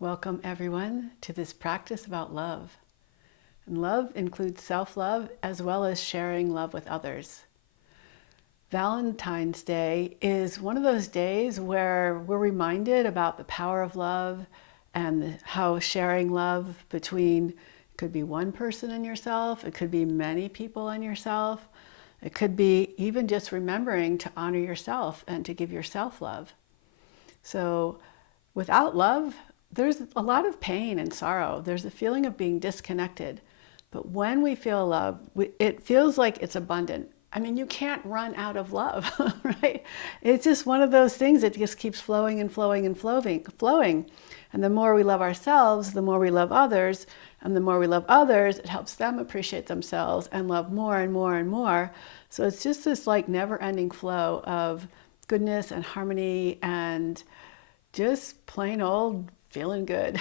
Welcome everyone to this practice about love. And love includes self-love as well as sharing love with others. Valentine's Day is one of those days where we're reminded about the power of love and how sharing love between, it could be one person and yourself, it could be many people and yourself, it could be even just remembering to honor yourself and to give yourself love. So without love, there's a lot of pain and sorrow. There's a feeling of being disconnected. But when we feel love, it feels like it's abundant. I mean, you can't run out of love, right? It's just one of those things that just keeps flowing and flowing and flowing. And the more we love ourselves, the more we love others. And the more we love others, it helps them appreciate themselves and love more and more and more. So it's just this like never-ending flow of goodness and harmony and just plain old feeling good.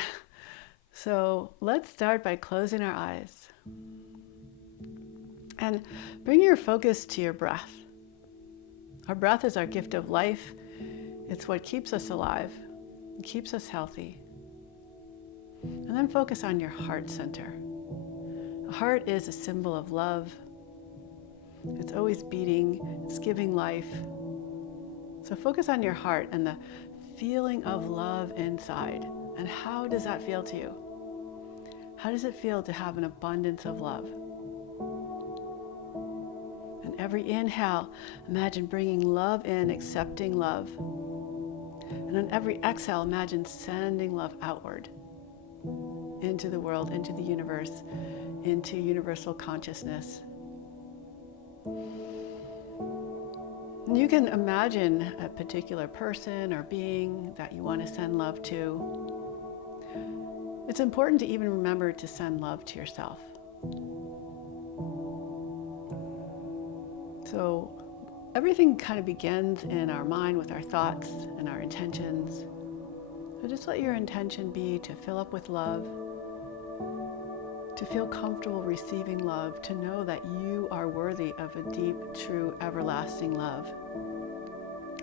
So let's start by closing our eyes and bring your focus to your breath. Our breath is our gift of life. It's what keeps us alive, it keeps us healthy. And then focus on your heart center. The heart is a symbol of love. It's always beating, it's giving life. So focus on your heart and the feeling of love inside. And how does that feel to you? How does it feel to have an abundance of love? And every inhale, imagine bringing love in, accepting love. And on every exhale, imagine sending love outward into the world, into the universe, into universal consciousness. You can imagine a particular person or being that you want to send love to. It's important to even remember to send love to yourself. So everything kind of begins in our mind with our thoughts and our intentions. So just let your intention be to fill up with love, to feel comfortable receiving love, to know that you are worthy of a deep, true, everlasting love.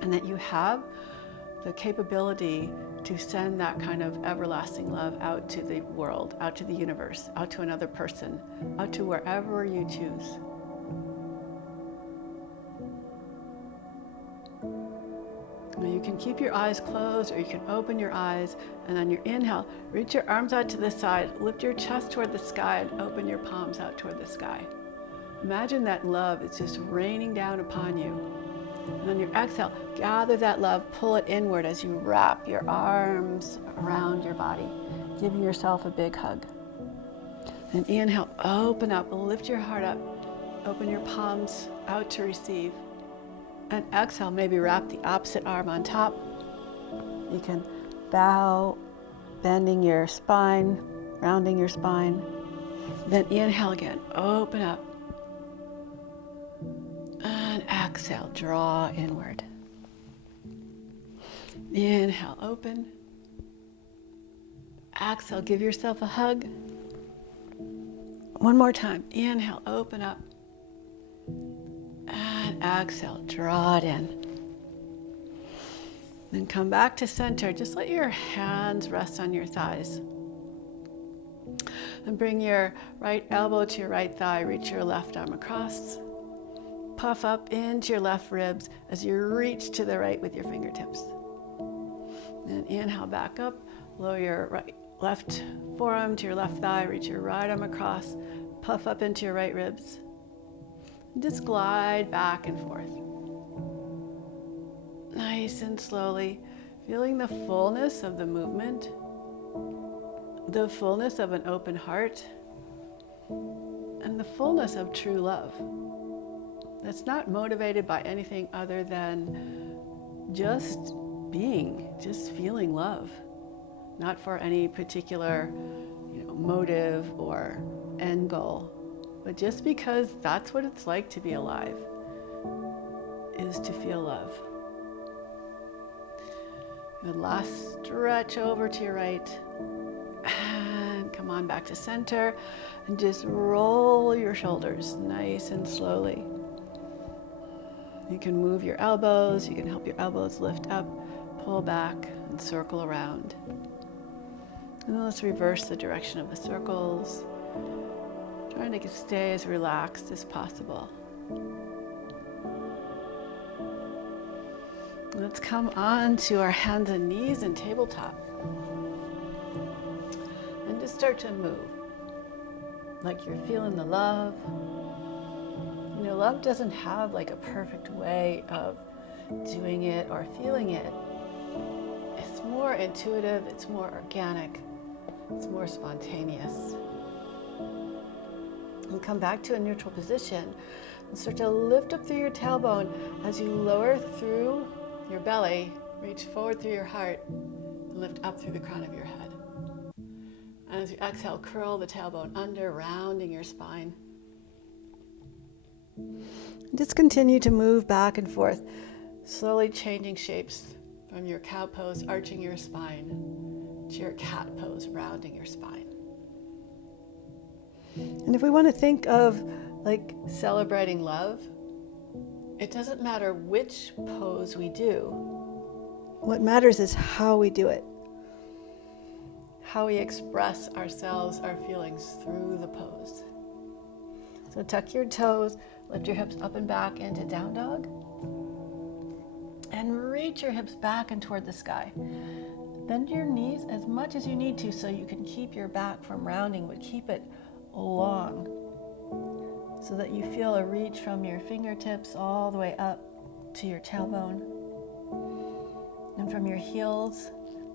And that you have the capability to send that kind of everlasting love out to the world, out to the universe, out to another person, out to wherever you choose. Now you can keep your eyes closed or you can open your eyes, and on your inhale, reach your arms out to the side, lift your chest toward the sky and open your palms out toward the sky. Imagine that love is just raining down upon you. And on your exhale, gather that love, pull it inward as you wrap your arms around your body, giving yourself a big hug. And inhale, open up, lift your heart up, open your palms out to receive. And exhale, maybe wrap the opposite arm on top. You can bow, bending your spine, rounding your spine. Then inhale again, open up. And exhale, draw inward. Inhale, open. Exhale, give yourself a hug. One more time. Inhale, open up. And exhale, draw it in. Then come back to center. Just let your hands rest on your thighs. And bring your right elbow to your right thigh. Reach your left arm across. Puff up into your left ribs as you reach to the right with your fingertips. And inhale back up, lower your left forearm to your left thigh, reach your right arm across, puff up into your right ribs. And just glide back and forth. Nice and slowly, feeling the fullness of the movement, the fullness of an open heart, and the fullness of true love. That's not motivated by anything other than just being, just feeling love, not for any particular, motive or end goal, but just because that's what it's like to be alive, is to feel love. Good, last stretch over to your right, and come on back to center, and just roll your shoulders nice and slowly. You can move your elbows, you can help your elbows lift up, pull back, and circle around. And then let's reverse the direction of the circles, trying to stay as relaxed as possible. Let's come on to our hands and knees and tabletop. And just start to move, like you're feeling the love. You know, love doesn't have like a perfect way of doing it or feeling it. It's more intuitive, it's more organic, it's more spontaneous. And come back to a neutral position and start to lift up through your tailbone as you lower through your belly, reach forward through your heart, and lift up through the crown of your head. And as you exhale, curl the tailbone under, rounding your spine. Just continue to move back and forth, slowly changing shapes from your cow pose, arching your spine, to your cat pose, rounding your spine. And if we want to think of like celebrating love, it doesn't matter which pose we do. What matters is how we do it. How we express ourselves, our feelings through the pose. So tuck your toes, lift your hips up and back into down dog. And reach your hips back and toward the sky. Bend your knees as much as you need to so you can keep your back from rounding, but keep it long, so that you feel a reach from your fingertips all the way up to your tailbone, and from your heels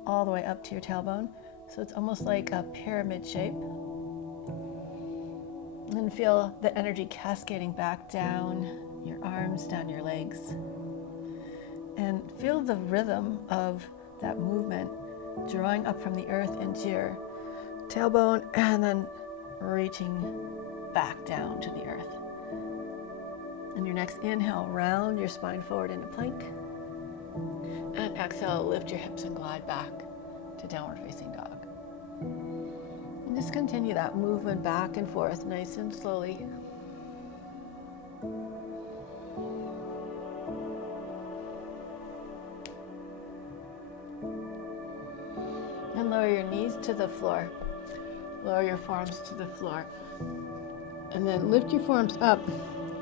all the way up to your tailbone. So it's almost like a pyramid shape. And feel the energy cascading back down your arms, down your legs. And feel the rhythm of that movement drawing up from the earth into your tailbone and then reaching back down to the earth. And your next inhale, round your spine forward into plank. And exhale, lift your hips and glide back to downward facing dog. And just continue that movement back and forth, nice and slowly. And lower your knees to the floor. Lower your forearms to the floor. And then lift your forearms up.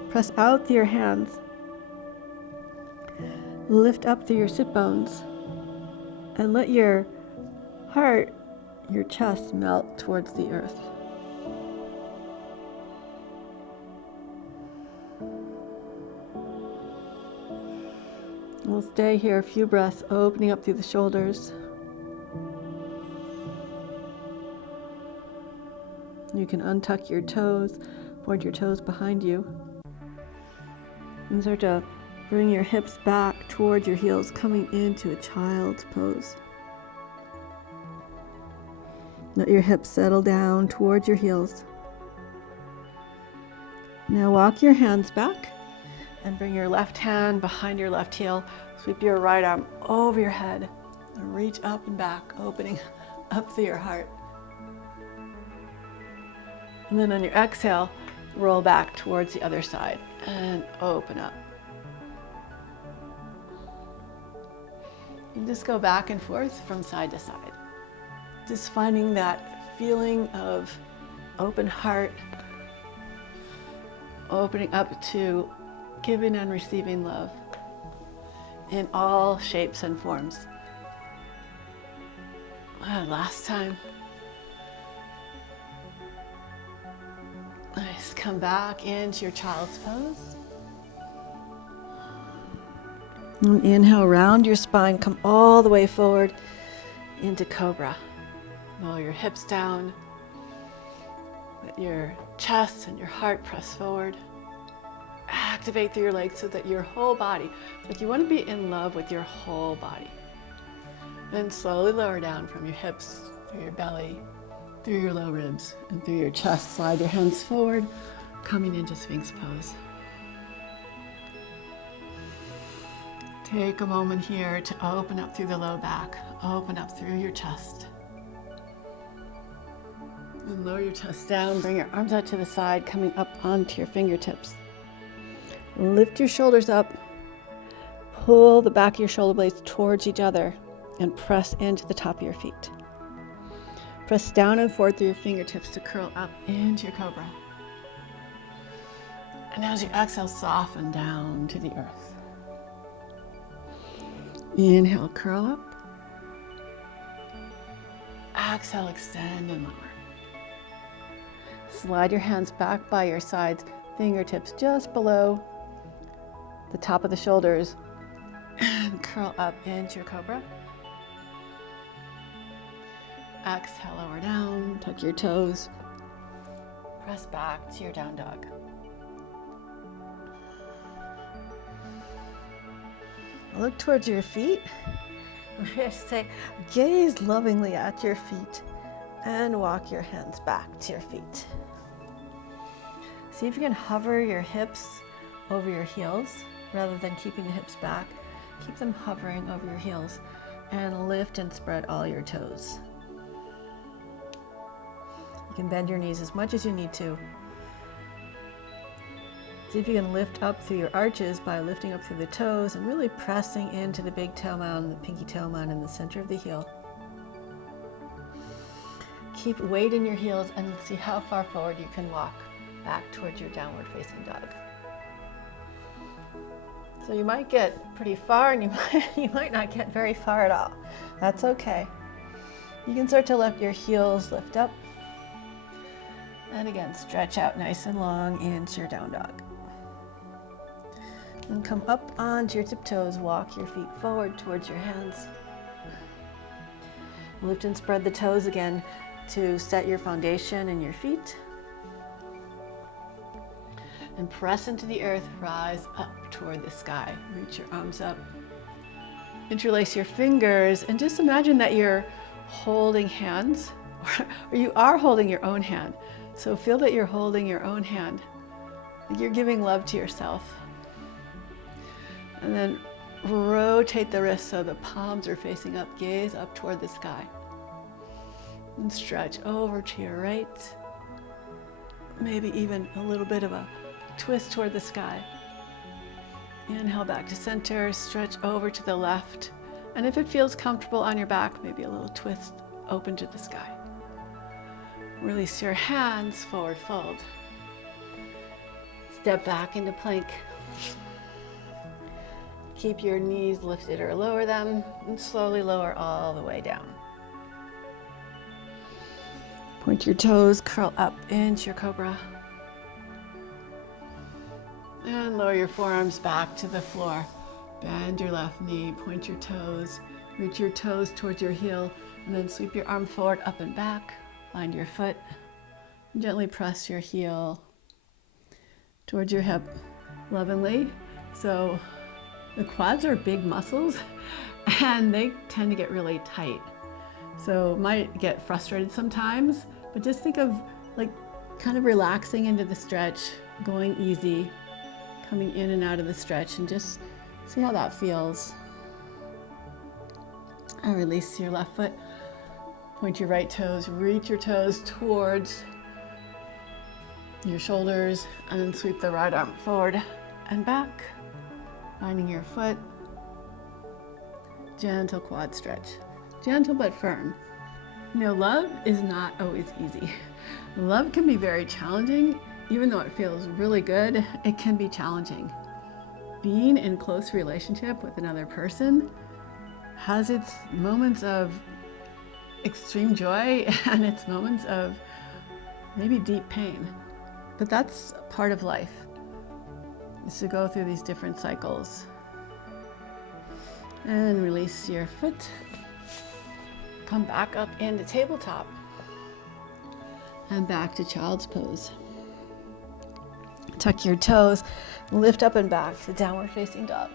Press out through your hands. Lift up through your sit bones. And let your heart, your chest melt towards the earth. We'll stay here a few breaths, opening up through the shoulders. You can untuck your toes, point your toes behind you, and start to bring your hips back towards your heels, coming into a child's pose. Let your hips settle down towards your heels. Now walk your hands back and bring your left hand behind your left heel. Sweep your right arm over your head and reach up and back, opening up through your heart. And then on your exhale, roll back towards the other side and open up. And just go back and forth from side to side. Just finding that feeling of open heart, opening up to giving and receiving love in all shapes and forms. Last time. Nice. Come back into your child's pose. And inhale, round your spine, come all the way forward into cobra. Lower your hips down. Let your chest and your heart press forward. Activate through your legs so that your whole body, like you want to be in love with your whole body. Then slowly lower down from your hips, through your belly, through your low ribs, and through your chest. Slide your hands forward, coming into Sphinx pose. Take a moment here to open up through the low back, open up through your chest. And lower your chest down, bring your arms out to the side, coming up onto your fingertips. Lift your shoulders up, pull the back of your shoulder blades towards each other, and press into the top of your feet. Press down and forward through your fingertips to curl up into your cobra. And as you exhale, soften down to the earth. Inhale, curl up. Exhale, extend and lower. Slide your hands back by your sides, fingertips just below the top of the shoulders, and curl up into your cobra. Exhale, lower down, tuck your toes, press back to your down dog. Look towards your feet. Say, gaze lovingly at your feet and walk your hands back to your feet. See if you can hover your hips over your heels rather than keeping the hips back. Keep them hovering over your heels and lift and spread all your toes. You can bend your knees as much as you need to. See if you can lift up through your arches by lifting up through the toes and really pressing into the big toe mound, the pinky toe mound in the center of the heel. Keep weight in your heels and see how far forward you can walk back towards your downward facing dog. So you might get pretty far and you might not get very far at all. That's okay. You can start to let your heels lift up. And again, stretch out nice and long into your down dog. And come up onto your tiptoes, walk your feet forward towards your hands. Lift and spread the toes again to set your foundation in your feet. And press into the earth, rise up toward the sky. Reach your arms up. Interlace your fingers and just imagine that you're holding hands, or you are holding your own hand. So feel that you're holding your own hand. You're giving love to yourself. And then rotate the wrists so the palms are facing up, gaze up toward the sky. And stretch over to your right. Maybe even a little bit of a twist toward the sky. Inhale back to center, stretch over to the left. And if it feels comfortable on your back, maybe a little twist open to the sky. Release your hands, forward fold. Step back into plank. Keep your knees lifted or lower them, and slowly lower all the way down. Point your toes, curl up into your cobra. And lower your forearms back to the floor. Bend your left knee, point your toes, reach your toes towards your heel, and then sweep your arm forward, up and back. Find your foot. Gently press your heel towards your hip lovingly. So the quads are big muscles and they tend to get really tight. So might get frustrated sometimes, but just think of like kind of relaxing into the stretch, going easy, coming in and out of the stretch, and just see how that feels. And release your left foot. Point your right toes, reach your toes towards your shoulders, and then sweep the right arm forward and back. Finding your foot. Gentle quad stretch. Gentle but firm. You know, love is not always easy. Love can be very challenging. Even though it feels really good, it can be challenging. Being in close relationship with another person has its moments of extreme joy and its moments of maybe deep pain. But that's part of life, is to go through these different cycles. And release your foot. Come back up into tabletop. And back to child's pose. Tuck your toes, lift up and back to downward facing dog.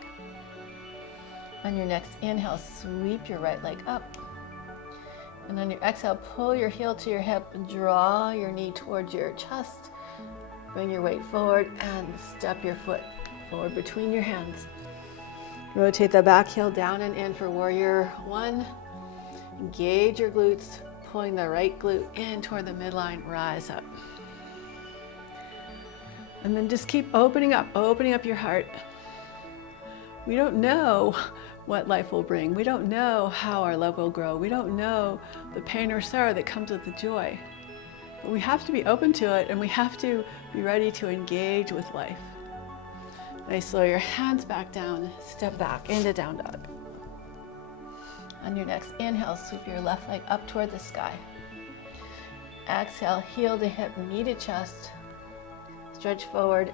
On your next inhale, sweep your right leg up. And on your exhale, pull your heel to your hip and draw your knee towards your chest. Bring your weight forward and step your foot forward between your hands. Rotate the back heel down and in for warrior one. Engage your glutes, pulling the right glute in toward the midline, rise up. And then just keep opening up your heart. We don't know what life will bring. We don't know how our love will grow. We don't know the pain or sorrow that comes with the joy. But we have to be open to it, and we have to be ready to engage with life. Nice, slow your hands back down, step back into down dog. On your next inhale, sweep your left leg up toward the sky. Exhale, heel to hip, knee to chest. Stretch forward.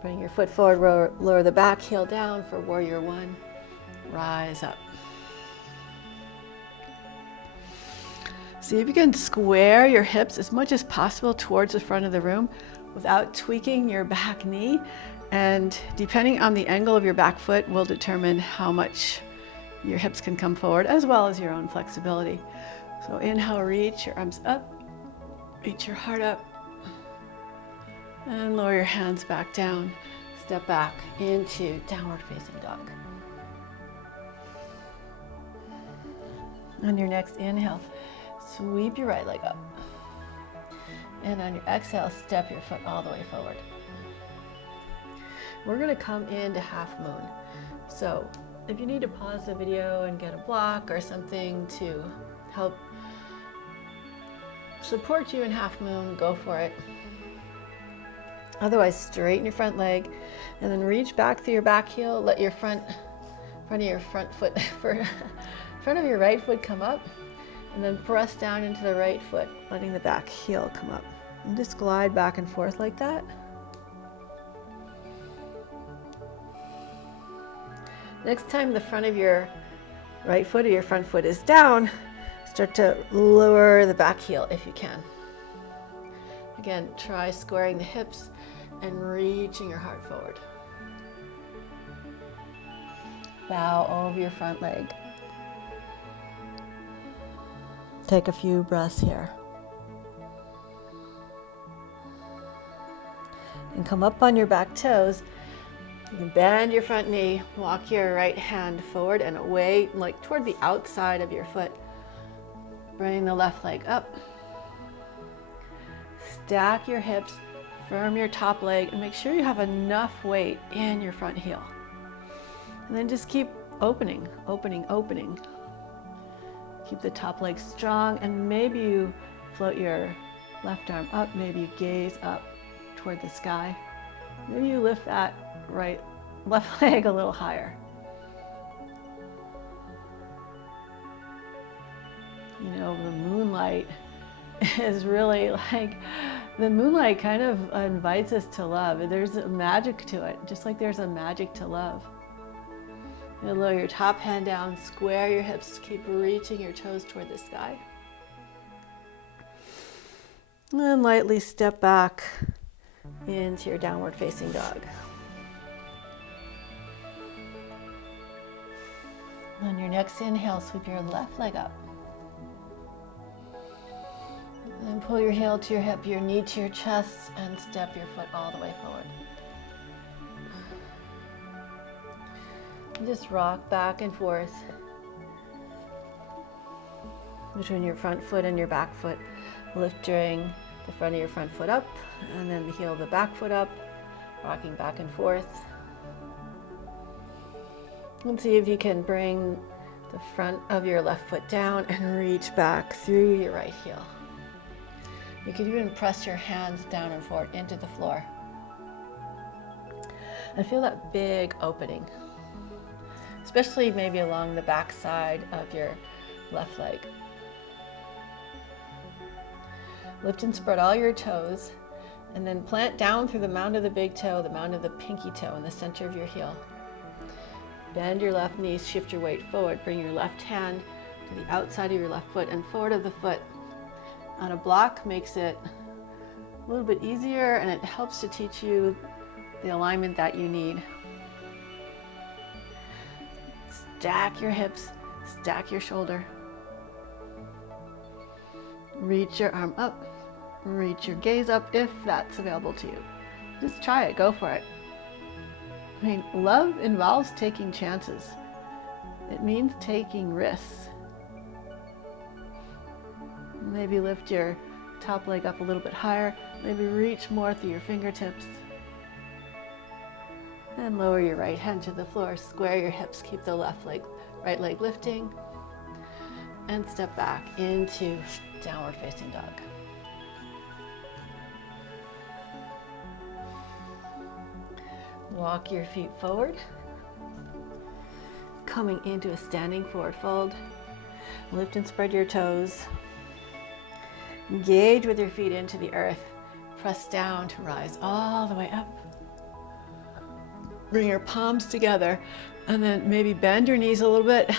Bring your foot forward, lower the back, heel down for warrior one. Rise up. See if you can square your hips as much as possible towards the front of the room without tweaking your back knee. And depending on the angle of your back foot will determine how much your hips can come forward, as well as your own flexibility. So inhale, reach your arms up, reach your heart up, and lower your hands back down. Step back into downward facing dog. On your next inhale, sweep your right leg up. And on your exhale, step your foot all the way forward. We're gonna come into half moon. So if you need to pause the video and get a block or something to help support you in half moon, go for it. Otherwise, straighten your front leg and then reach back through your back heel. Let your front of your right foot come up, and then press down into the right foot, letting the back heel come up. And just glide back and forth like that. Next time the front of your right foot or your front foot is down, start to lower the back heel if you can. Again, try squaring the hips and reaching your heart forward. Bow over your front leg. Take a few breaths here. And come up on your back toes. You can bend your front knee, walk your right hand forward and away, like toward the outside of your foot. Bring the left leg up. Stack your hips, firm your top leg, and make sure you have enough weight in your front heel. And then just keep opening, opening, opening. Keep the top leg strong, and maybe you float your left arm up, maybe you gaze up toward the sky. Maybe you lift that left leg a little higher. You know, the moonlight is really like, the moonlight kind of invites us to love. There's a magic to it, just like there's a magic to love. You lower your top hand down, square your hips, keep reaching your toes toward the sky. And then lightly step back into your downward facing dog. On your next inhale, sweep your left leg up. And pull your heel to your hip, your knee to your chest, and step your foot all the way forward. And just rock back and forth between your front foot and your back foot, lifting the front of your front foot up, and then the heel of the back foot up, rocking back and forth. And see if you can bring the front of your left foot down and reach back through your right heel. You can even press your hands down and forward into the floor. And feel that big opening, especially maybe along the back side of your left leg. Lift and spread all your toes, and then plant down through the mound of the big toe, the mound of the pinky toe in the center of your heel. Bend your left knee, shift your weight forward, bring your left hand to the outside of your left foot and forward of the foot. On a block makes it a little bit easier, and it helps to teach you the alignment that you need. Stack your hips, stack your shoulder. Reach your arm up, reach your gaze up if that's available to you. Just try it, go for it. I mean, love involves taking chances. It means taking risks. Maybe lift your top leg up a little bit higher. Maybe reach more through your fingertips. And And lower your right hand to the floor, square your hips, keep the right leg lifting, and step back into downward facing dog. Walk your feet forward, coming into a standing forward fold. Lift and spread your toes. Engage with your feet into the earth. Press down to rise all the way up. Bring your palms together and then maybe bend your knees a little bit.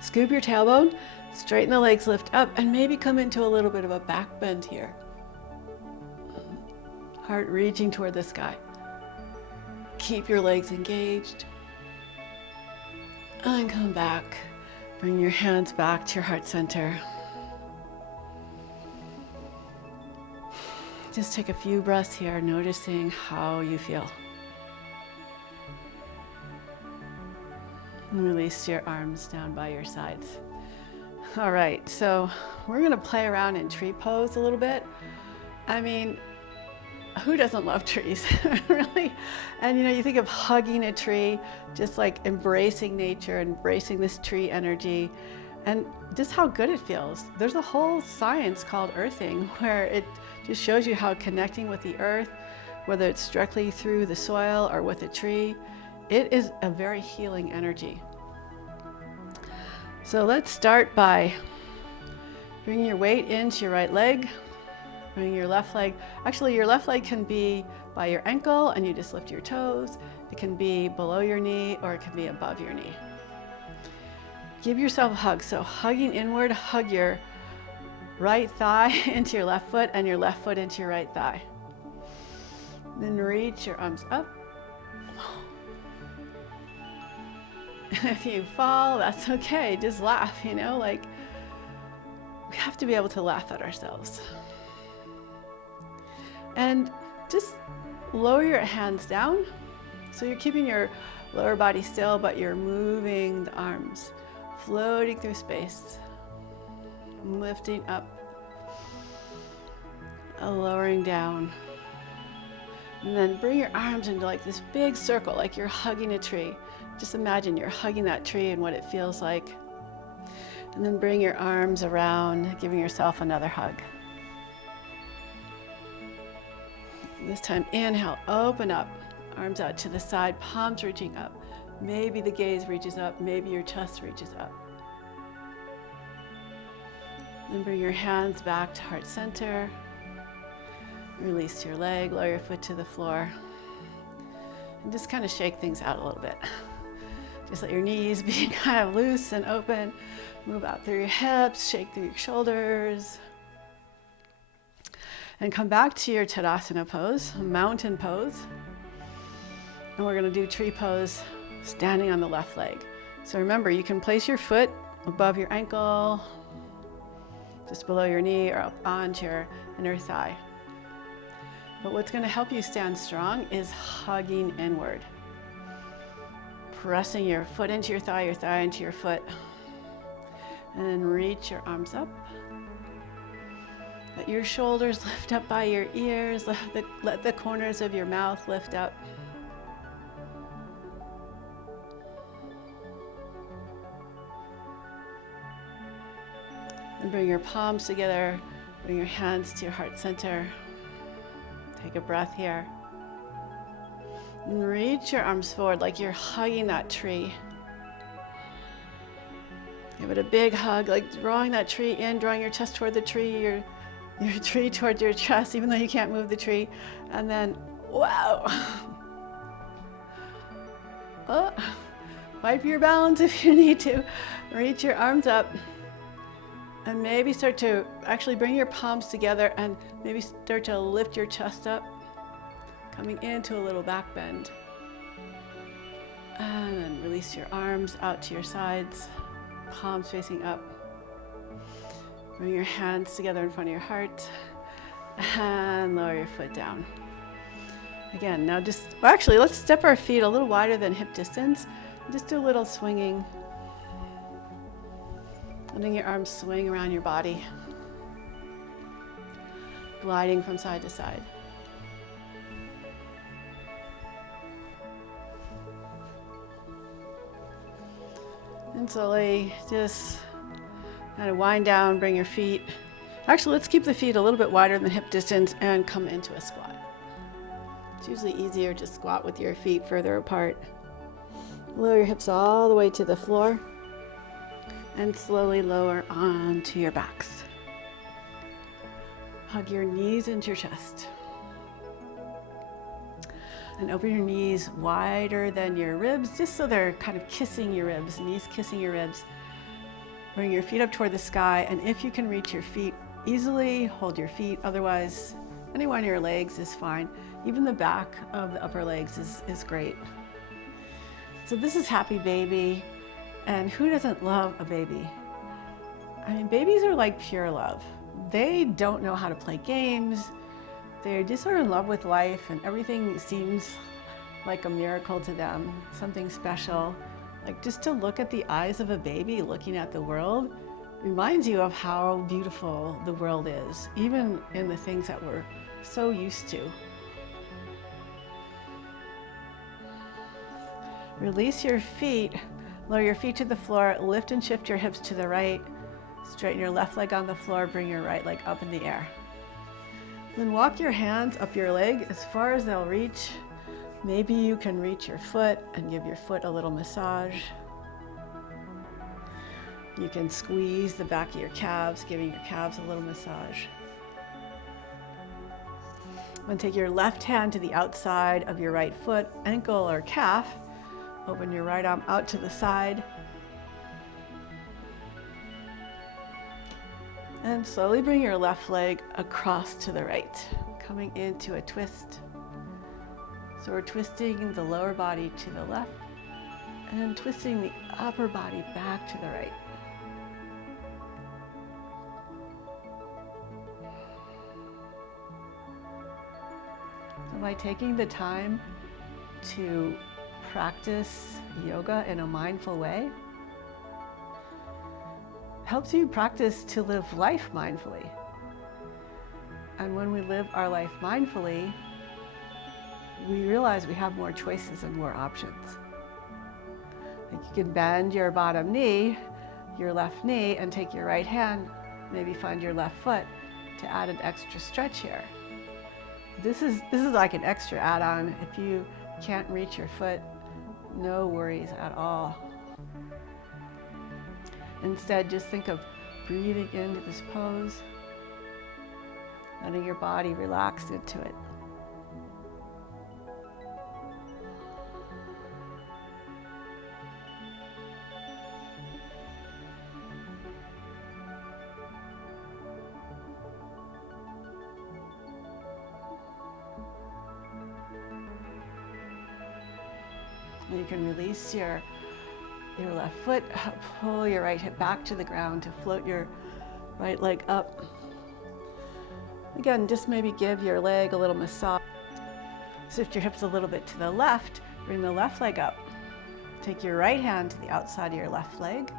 Scoop your tailbone, straighten the legs, lift up, and maybe come into a little bit of a back bend here. Heart reaching toward the sky. Keep your legs engaged. And come back. Bring your hands back to your heart center. Just take a few breaths here, noticing how you feel. And release your arms down by your sides. All right, so we're gonna play around in tree pose a little bit. I mean, who doesn't love trees, really? And you think of hugging a tree, just like embracing nature, embracing this tree energy, and just how good it feels. There's a whole science called earthing, where it just shows you how connecting with the earth, whether it's directly through the soil or with a tree, it is a very healing energy. So let's start by bringing your weight into your right leg. Bring your left leg. Actually, your left leg can be by your ankle and you just lift your toes. It can be below your knee or it can be above your knee. Give yourself a hug. So hugging inward, hug your right thigh into your left foot and your left foot into your right thigh. Then reach your arms up. If you fall, that's okay. Just laugh, like we have to be able to laugh at ourselves. And just lower your hands down. So you're keeping your lower body still, but you're moving the arms, floating through space, lifting up, lowering down. And then bring your arms into like this big circle, like you're hugging a tree. Just imagine you're hugging that tree and what it feels like. And then bring your arms around, giving yourself another hug. This time, inhale, open up, arms out to the side, palms reaching up. Maybe the gaze reaches up, maybe your chest reaches up. Then bring your hands back to heart center. Release your leg, lower your foot to the floor. And just kind of shake things out a little bit. Just let your knees be kind of loose and open. Move out through your hips, shake through your shoulders. And come back to your Tadasana pose, mountain pose. And we're gonna do tree pose, standing on the left leg. So remember, you can place your foot above your ankle, just below your knee, or up onto your inner thigh. But what's gonna help you stand strong is hugging inward. Pressing your foot into your thigh into your foot. And then reach your arms up. Let your shoulders lift up by your ears. Let the corners of your mouth lift up. And bring your palms together. Bring your hands to your heart center. Take a breath here. And reach your arms forward like you're hugging that tree. Give it a big hug, like drawing that tree in, drawing your chest toward the tree, your tree towards your chest, even though you can't move the tree. And then, wow. Oh, wipe your balance if you need to. Reach your arms up. And maybe start to actually bring your palms together and maybe start to lift your chest up, coming into a little back bend. And then release your arms out to your sides, palms facing up. Bring your hands together in front of your heart and lower your foot down. Again, now actually, let's step our feet a little wider than hip distance. Just do a little swinging. Letting your arms swing around your body. Gliding from side to side. And slowly just kind of wind down, bring your feet. Actually, let's keep the feet a little bit wider than hip distance and come into a squat. It's usually easier to squat with your feet further apart. Lower your hips all the way to the floor and slowly lower onto your backs. Hug your knees into your chest. And open your knees wider than your ribs, just so they're kind of kissing your ribs, knees kissing your ribs. Bring your feet up toward the sky, and if you can reach your feet easily, hold your feet. Otherwise, any one of your legs is fine. Even the back of the upper legs is great. So this is Happy Baby, and who doesn't love a baby? I mean, babies are like pure love. They don't know how to play games. They just are in love with life, and everything seems like a miracle to them, something special. Like just to look at the eyes of a baby looking at the world reminds you of how beautiful the world is, even in the things that we're so used to. Release your feet, lower your feet to the floor, lift and shift your hips to the right, straighten your left leg on the floor, bring your right leg up in the air. Then walk your hands up your leg as far as they'll reach. Maybe you can reach your foot and give your foot a little massage. You can squeeze the back of your calves, giving your calves a little massage. And take your left hand to the outside of your right foot, ankle or calf. Open your right arm out to the side. And slowly bring your left leg across to the right, coming into a twist. So we're twisting the lower body to the left and twisting the upper body back to the right. So by taking the time to practice yoga in a mindful way, helps you practice to live life mindfully. And when we live our life mindfully, we realize we have more choices and more options. Like you can bend your bottom knee, your left knee, and take your right hand, maybe find your left foot to add an extra stretch here. This is like an extra add-on. If you can't reach your foot, no worries at all. Instead, just think of breathing into this pose, letting your body relax into it. And you can release your left foot, pull your right hip back to the ground to float your right leg up. Again, just maybe give your leg a little massage. Shift your hips a little bit to the left, bring the left leg up. Take your right hand to the outside of your left leg.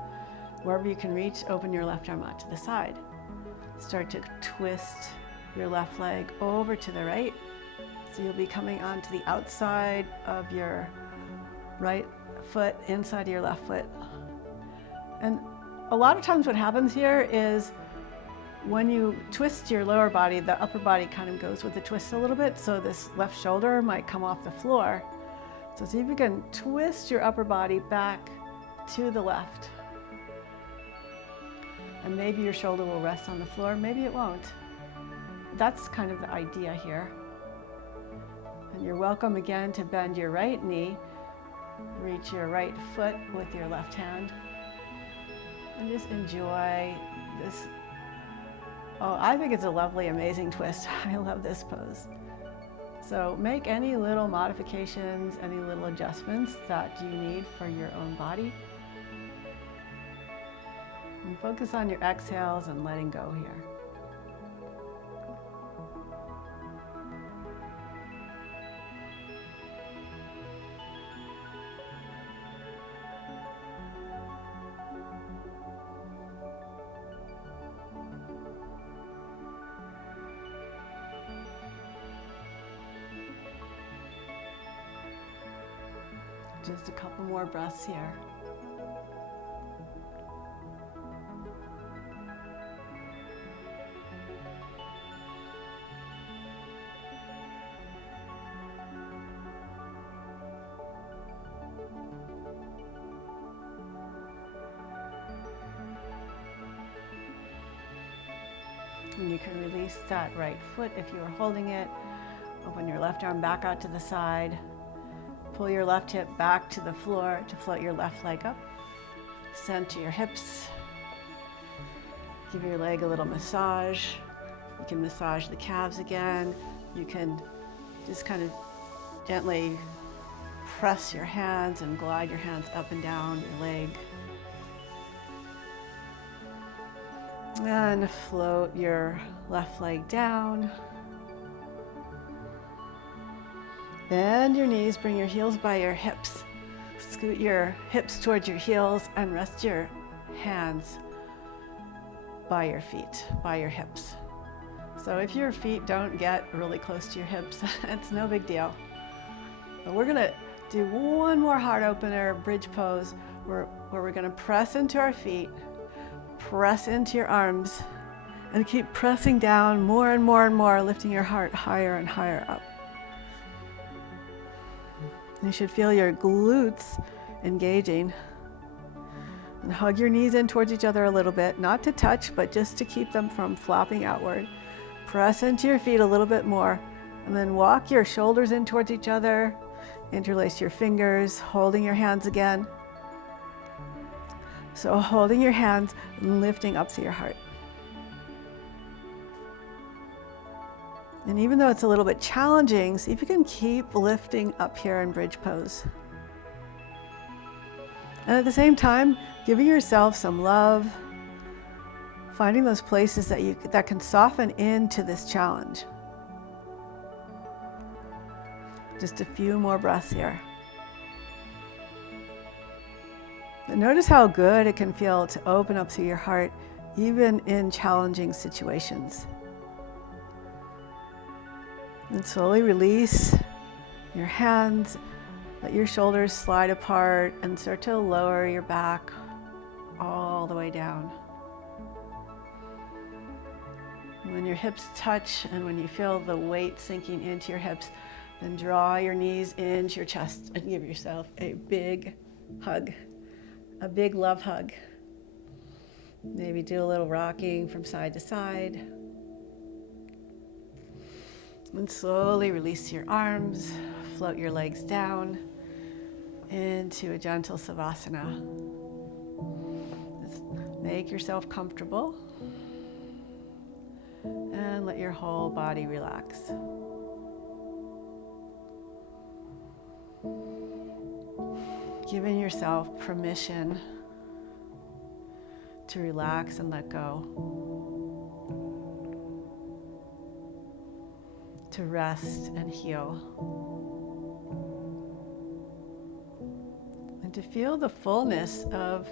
Wherever you can reach, open your left arm out to the side. Start to twist your left leg over to the right. So you'll be coming onto the outside of your right foot, inside of your left foot. And a lot of times what happens here is when you twist your lower body, the upper body kind of goes with the twist a little bit, so this left shoulder might come off the floor. So see if you can twist your upper body back to the left. And maybe your shoulder will rest on the floor, maybe it won't. That's kind of the idea here. And you're welcome again to bend your right knee, reach your right foot with your left hand, and just enjoy this. Oh, I think it's a lovely, amazing twist. I love this pose. So make any little modifications, any little adjustments that you need for your own body. And focus on your exhales and letting go here. Just a couple more breaths here. And you can release that right foot if you were holding it. Open your left arm back out to the side. Pull your left hip back to the floor to float your left leg up. Center your hips. Give your leg a little massage. You can massage the calves again. You can just kind of gently press your hands and glide your hands up and down your leg. And float your left leg down. Bend your knees, bring your heels by your hips. Scoot your hips towards your heels and rest your hands by your feet, by your hips. So if your feet don't get really close to your hips, it's no big deal. But we're gonna do one more heart opener, bridge pose, where we're gonna press into our feet, press into your arms, and keep pressing down more and more and more, lifting your heart higher and higher up. You should feel your glutes engaging. And hug your knees in towards each other a little bit, not to touch, but just to keep them from flopping outward. Press into your feet a little bit more, and then walk your shoulders in towards each other. Interlace your fingers, holding your hands again. So holding your hands, lifting up to your heart. And even though it's a little bit challenging, see if you can keep lifting up here in bridge pose. And at the same time, giving yourself some love, finding those places that can soften into this challenge. Just a few more breaths here. And notice how good it can feel to open up through your heart, even in challenging situations. And slowly release your hands, let your shoulders slide apart and start to lower your back all the way down. When your hips touch and when you feel the weight sinking into your hips, then draw your knees into your chest and give yourself a big hug, a big love hug. Maybe do a little rocking from side to side. And slowly release your arms, float your legs down into a gentle savasana. Just make yourself comfortable and let your whole body relax. Giving yourself permission to relax and let go, to rest and heal, and to feel the fullness of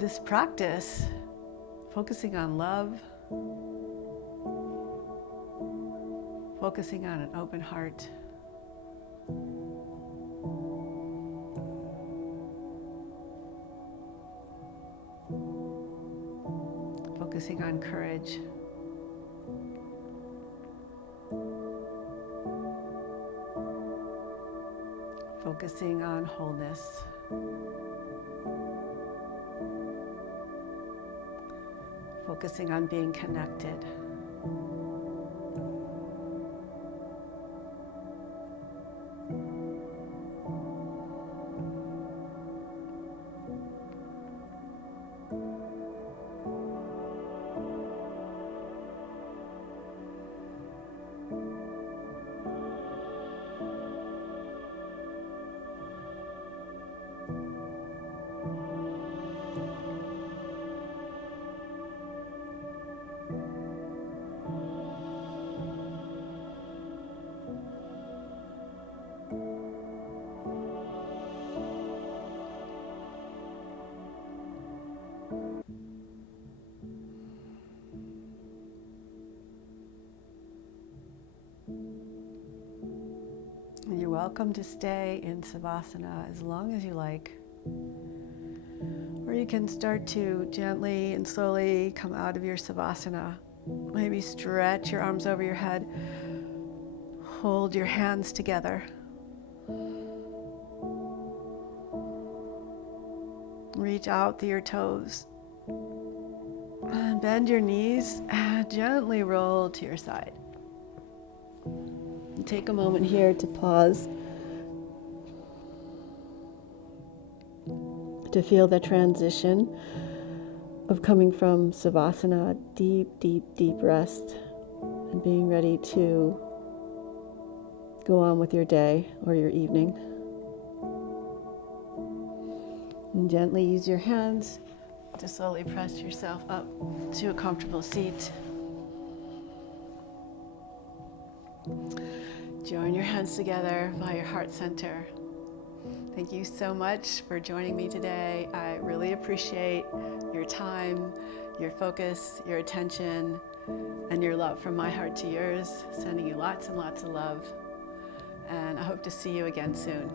this practice, focusing on love, focusing on an open heart. Focusing on courage. Focusing on wholeness. Focusing on being connected. You're welcome to stay in Savasana as long as you like. Or you can start to gently and slowly come out of your Savasana. Maybe stretch your arms over your head. Hold your hands together. Reach out through your toes. And bend your knees and gently roll to your side. And take a moment here to pause, to feel the transition of coming from Savasana, deep, deep, deep rest, and being ready to go on with your day or your evening. And gently use your hands to slowly press yourself up to a comfortable seat. Join your hands together by your heart center. Thank you so much for joining me today. I really appreciate your time, your focus, your attention, and your love from my heart to yours. Sending you lots and lots of love. And I hope to see you again soon.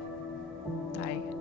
Bye.